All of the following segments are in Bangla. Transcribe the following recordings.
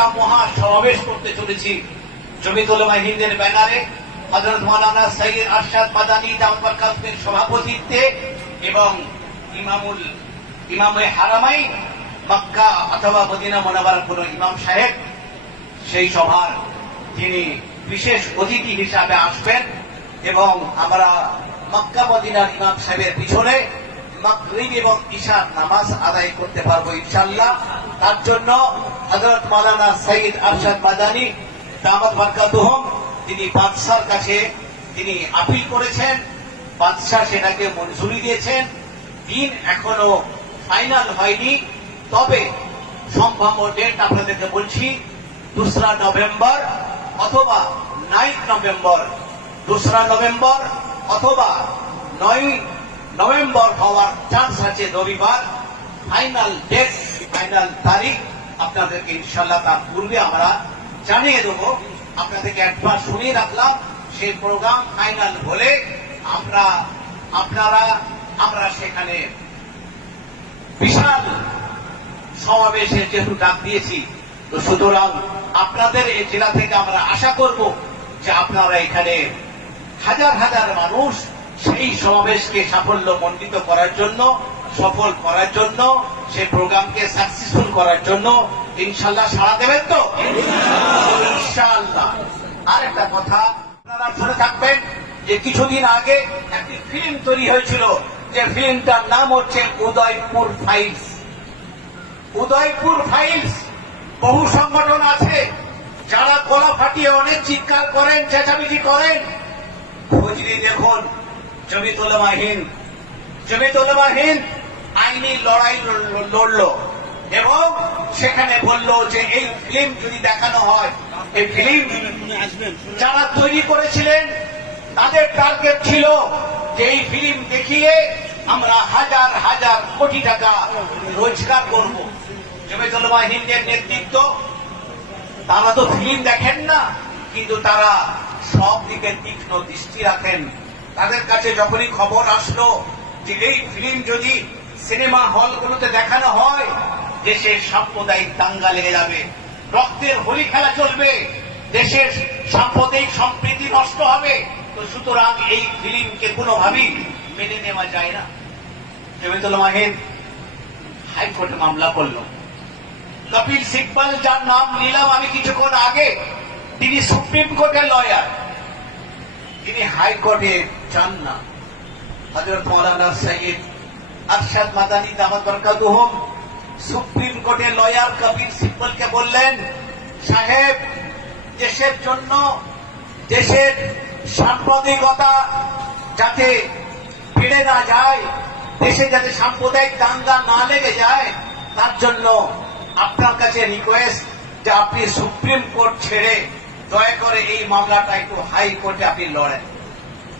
একটা মহা সমাবেশ করতে চলেছি জমিয়তুল উলামা হিন্দের ব্যানারে হযরত মাওলানা সৈয়দ আরশাদ মাদানী দাওয়াত বরকাতের সভাপতিত্বে এবং ইমামে হারামাইন মক্কা অথবা মদিনা মুনাওয়ারার কোন ইমাম সাহেব সেই সভার তিনি বিশেষ অতিথি হিসাবে আসবেন এবং আমরা মক্কা মদিনার ইমাম সাহেবের পিছনে মাগরিব এবং ইশার নামাজ আদায় করতে পারবো ইনশাআল্লাহ। তার জন্য হযরত মাওলানা সৈয়দ আরশাদ মাদানী দাওয়াত বরকাতুহুম তিনি বাদশার কাছে তিনি আপিল করেছেন, বাদশা সেটাকে মঞ্জুরি দিয়েছেন। দিন এখনো ফাইনাল হয়নি, তবে সম্ভাব্য ডেট আপনাদেরকে বলছি 2রা নভেম্বর অথবা 9 নভেম্বর, 2রা নভেম্বর অথবা 9 নভেম্বর হওয়ার চান্স আছে। রবিবার ফাইনাল ডেট, ফাইনাল তারিখ আপনাদেরকে ইনশাআল্লাহ তার পূর্বে আমরা জানিয়ে দেবো। আপনাদেরকে একবার শুনিয়ে রাখলাম, সেই প্রোগ্রাম ফাইনাল হলে আমরা সেখানে বিশাল সমাবেশের যেহেতু ডাক দিয়েছি, তো সুতরাং আপনাদের এই জেলা থেকে আমরা আশা করব যে আপনারা এখানে হাজার হাজার মানুষ সেই সমাবেশকে সাফল্য মণ্ডিত করার জন্য, সফল করার জন্য, সেই প্রোগ্রামকে সাকসেসফুল করার জন্য ইনশাআল্লাহ সাড়া দেবেন তো? ইনশাআল্লাহ। আর একটা কথা আপনারা শুনে থাকবেন যে কিছুদিন আগে একটি ফিল্ম তৈরি হয়েছিল, যে ফিল্মটার নাম হচ্ছে উদয়পুর ফাইলস। উদয়পুর ফাইলস বহু সংগঠন আছে যারা গলা ফাটিয়ে অনেক চিৎকার করেন, চেঁচামেচি করেন। খোঁজ নিয়ে দেখুন, জমিয়তুল উলামা হিন্দ আইনি লড়াই লড়ল এবং সেখানে বলল যে এই ফিল্ম যদি দেখানো হয়, এই ফিল্ম যারা তৈরি করেছিলেন তাদের টার্গেট ছিল যে এই ফিল্ম দেখিয়ে আমরা হাজার হাজার কোটি টাকা রোজগার করব। জমিয়তুল উলামা হিন্দের নেতৃত্ব তারা তো ফিল্ম দেখেন না, কিন্তু তারা সব দিকে তীক্ষ্ণ দৃষ্টি রাখেন। তাদের কাছে যখনই খবর আসলো যে এই ফিল্ম যদি সিনেমা হলগুলোতে দেখানো হয়, দেশের সাম্প্রদায়িক দাঙ্গা লেগে যাবে, রক্তের হোলি খেলা চলবে, দেশের সাম্প্রদায়িক সম্প্রীতি নষ্ট হবে, তো সুতরাং এই ফিল্মকে কোনোভাবেই মেনে নেওয়া যায় না। জমিয়তুল উলামা হিন্দ হাইকোর্টে মামলা করল। কপিল সিব্বল, যার নাম নিলাম আমি কিছুক্ষণ আগে, তিনি সুপ্রিম কোর্টের লয়ার, তিনি হাইকোর্টে যান না। হযরত মাওলানা সৈয়দ আরশাদ মাদানী দাওয়াত বরকাতুহুম সুপ্রিম কোর্টের লয়ার কপিল সিব্বলকে বললেন, সাহেব, দেশের জন্য, দেশের সাম্প্রদায়িকতা যাতে বেড়ে না যায়, দেশে যাতে সাম্প্রদায়িক দাঙ্গা না লেগে যায়, তার জন্য আপনার কাছে রিকোয়েস্ট যে আপনি সুপ্রিম কোর্ট ছেড়ে দয়া করে এই মামলাটা একটু হাইকোর্টে আপনি লড়েন।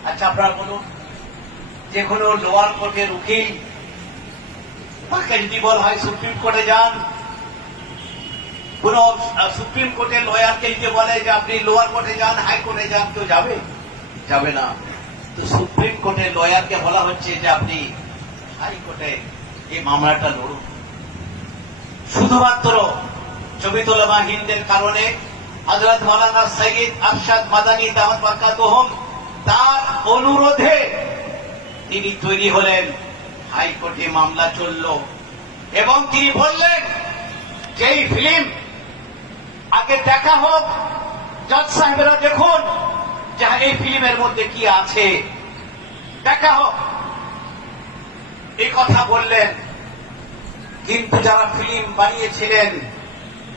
আচ্ছা, আপনারা বলুন, যে কোনো লোয়ার কোর্টের উকিল তাকে যদি বলা হয় সুপ্রিম কোর্টে যান, কোন সুপ্রিম কোর্টের লয়ারকে যদি বলে যে আপনি লোয়ার কোর্টে যান, হাইকোর্টে যান, কেউ যাবে না। তো সুপ্রিম কোর্টের লয়ারকে বলা হচ্ছে যে আপনি হাইকোর্টে এই মামলাটা লড়ুন। শুধুমাত্র জমিয়তুল উলামা হিন্দের কারণে হযরত মাওলানা সৈয়দ আরশাদ মাদানী দাওয়াত বরকাতুহুম তার অনুরোধে তিনি তৈরি হলেন, হাইকোর্টে মামলা চলল এবং তিনি বললেন যে এই ফিল্ম আগে দেখা হোক, জজ সাহেবেরা দেখুন যে এই ফিল্মের মধ্যে কি আছে, দেখা হোক, এই কথা বললেন। কিন্তু যারা ফিল্ম বানিয়েছিলেন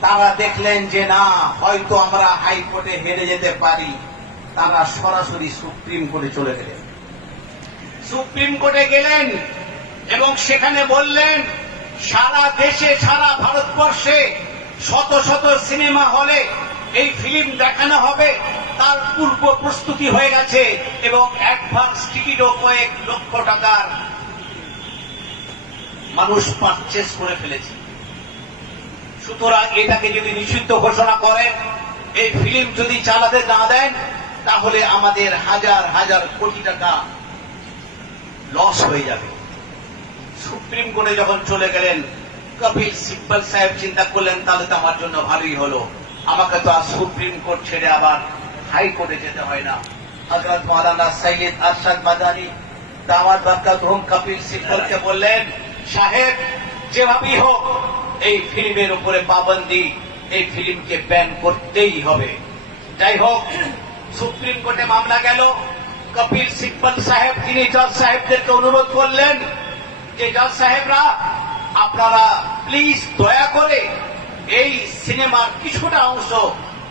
তারা দেখলেন যে না, হয়তো আমরা হাইকোর্টে হেরে যেতে পারি, তারা সরাসরি সুপ্রিম কোর্টে চলে গেলেন। সুপ্রিম কোর্টে গেলেন এবং সেখানে বললেন সারা দেশে, সারা ভারতবর্ষে শত শত সিনেমা হলে এই ফিল্ম দেখানো হবে, তার পূর্ব প্রস্তুতি হয়ে গেছে এবং অ্যাডভান্স টিকিটও কয়েক লক্ষ টাকার মানুষ পারচেস করে ফেলেছে। সুতরাং এটাকে যদি নিষিদ্ধ ঘোষণা করেন, এই ফিল্ম যদি চালাতে না দেন, তাহলে আমাদের হাজার হাজার কোটি টাকা লস হয়ে যাবে। সুপ্রিম কোর্টে যখন চলে গেলেন, কপিল সিব্বল সাহেব চিন্তা করলেন তাহলে তো আমার জন্য ভালোই হলো, আমাকে তো আর সুপ্রিম কোর্ট ছেড়ে আবার হাইকোর্টে যেতে হয় না। হযরত মাওলানা সৈয়দ আরশাদ মাদানী দামাত বরকাতুহুম কপিল সিব্বলকে বললেন, সাহেব যেভাবেই হোক এই ফিল্মের উপরে পাবন্দি, এই ফিল্মকে ব্যান করতেই হবে। যাই হোক, সুপ্রিম কোর্টে মামলা গেল। কপিল সিব্বল সাহেব তিনি জজ সাহেবদেরকে অনুরোধ করলেন যে জজ সাহেবরা আপনারা প্লিজ দয়া করে এই সিনেমার কিছুটা অংশ,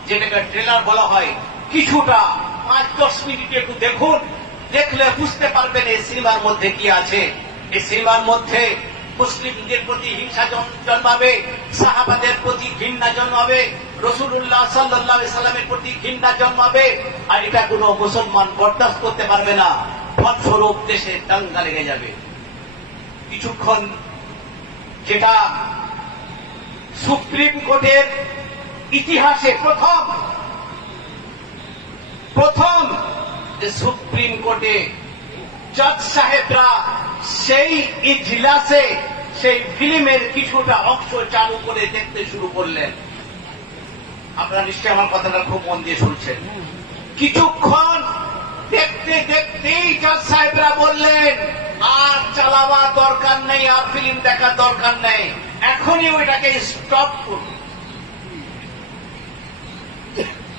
যেটাকে ট্রেলার বলা হয়, কিছুটা 5-10 মিনিট একটু দেখুন, দেখলে বুঝতে পারবেন এই সিনেমার মধ্যে কি আছে। এই সিনেমার মধ্যে মুসলিমদের প্রতি হিংসা জন্মাবে, সাহাবাদের প্রতি ঘৃণা জন্মাবে, রাসূলুল্লাহ সাল্লাল্লাহু আলাইহি সাল্লামের প্রতি ঘৃণা জন্মাবে, আর এটা কোনো মুসলমান বরদাস্ত করতে পারবে না। ফলস্বরূপ দেশে দাঙ্গা লেগে যাবে। কিছুক্ষণ, যেটা সুপ্রিম কোর্টের ইতিহাসে প্রথম যে সুপ্রিম কোর্টে জজ সাহেবরা সেই ইজলাসে সেই ফিল্মের কিছুটা অংশ চালু করে দেখতে শুরু করলেন। আপনারা নিশ্চয়ই আমার কথাটা খুব মন দিয়ে শুনছেন। কিছুক্ষণ দেখতে দেখতেই জজ সাহেবরা বললেন, আর চালাবার দরকার নেই, আর ফিল্ম দেখার দরকার নেই, এখনই ওইটাকে স্টপ করুন।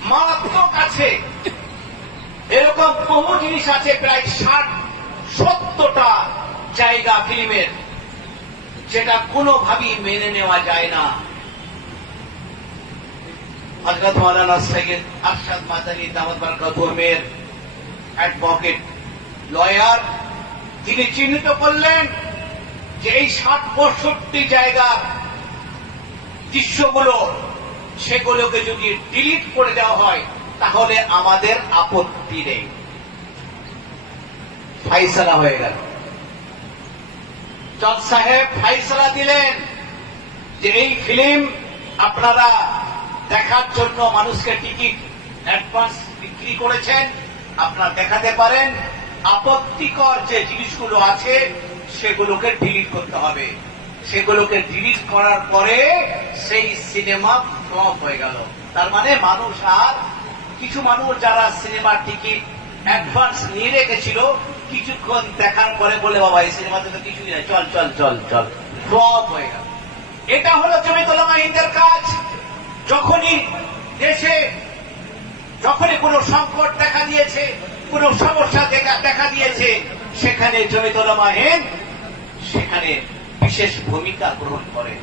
মারাত্মক আছে, এরকম বহু জিনিস আছে, প্রায় 60-70টা জায়গা ফিল্মের, যেটা কোনোভাবেই মেনে নেওয়া যায় না। হযরত মাওলানা সৈয়দ আরশাদ মাদানী দামাত বরকাতুহুমের অ্যাডভোকেট লয়ার তিনি চিহ্নিত করলেন যে এই 60-65 জায়গার দৃশ্যগুলো, সেগুলোকে যদি ডিলিট করে দেওয়া হয় তাহলে আমাদের আপত্তি নেই। ফাইসালা হয়ে গেল। জজ সাহেব ফাইসালা দিলেন যে এই ফিল্ম আপনারা দেখার জন্য মানুষকে টিকিট অ্যাডভান্স বিক্রি করেছেন, আপনারা দেখাতে পারেন, আপত্তিকর যে জিনিসগুলো আছে সেগুলোকে ডিলিট করতে হবে। সেগুলোকে ডিলিট করার পরে সেই সিনেমা ফ্লপ হয়ে গেল। তার মানে মানুষ, আর কিছু মানুষ যারা সিনেমার টিকিট অ্যাডভান্স নিয়ে রেখেছিল, কিছুক্ষণ দেখার পরে বলে, বাবা এই সিনেমাতে তো কিছুই নাই, চল চল চল চল, ফ্লপ হয়ে গেল। এটা হলো জমিয়ত উলামা হিন্দের কাজ। যখনই দেশে কোনো সংকট দেখা দিয়েছে, কোনো সমস্যা দেখা দিয়েছে, সেখানে জমিয়ত উলামা হিন্দ সেখানে বিশেষ ভূমিকা গ্রহণ করে।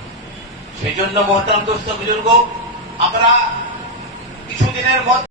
সেজন্য মহতারাম দোস্ত বুজুর্গ, আমরা কিছুদিনের মধ্যে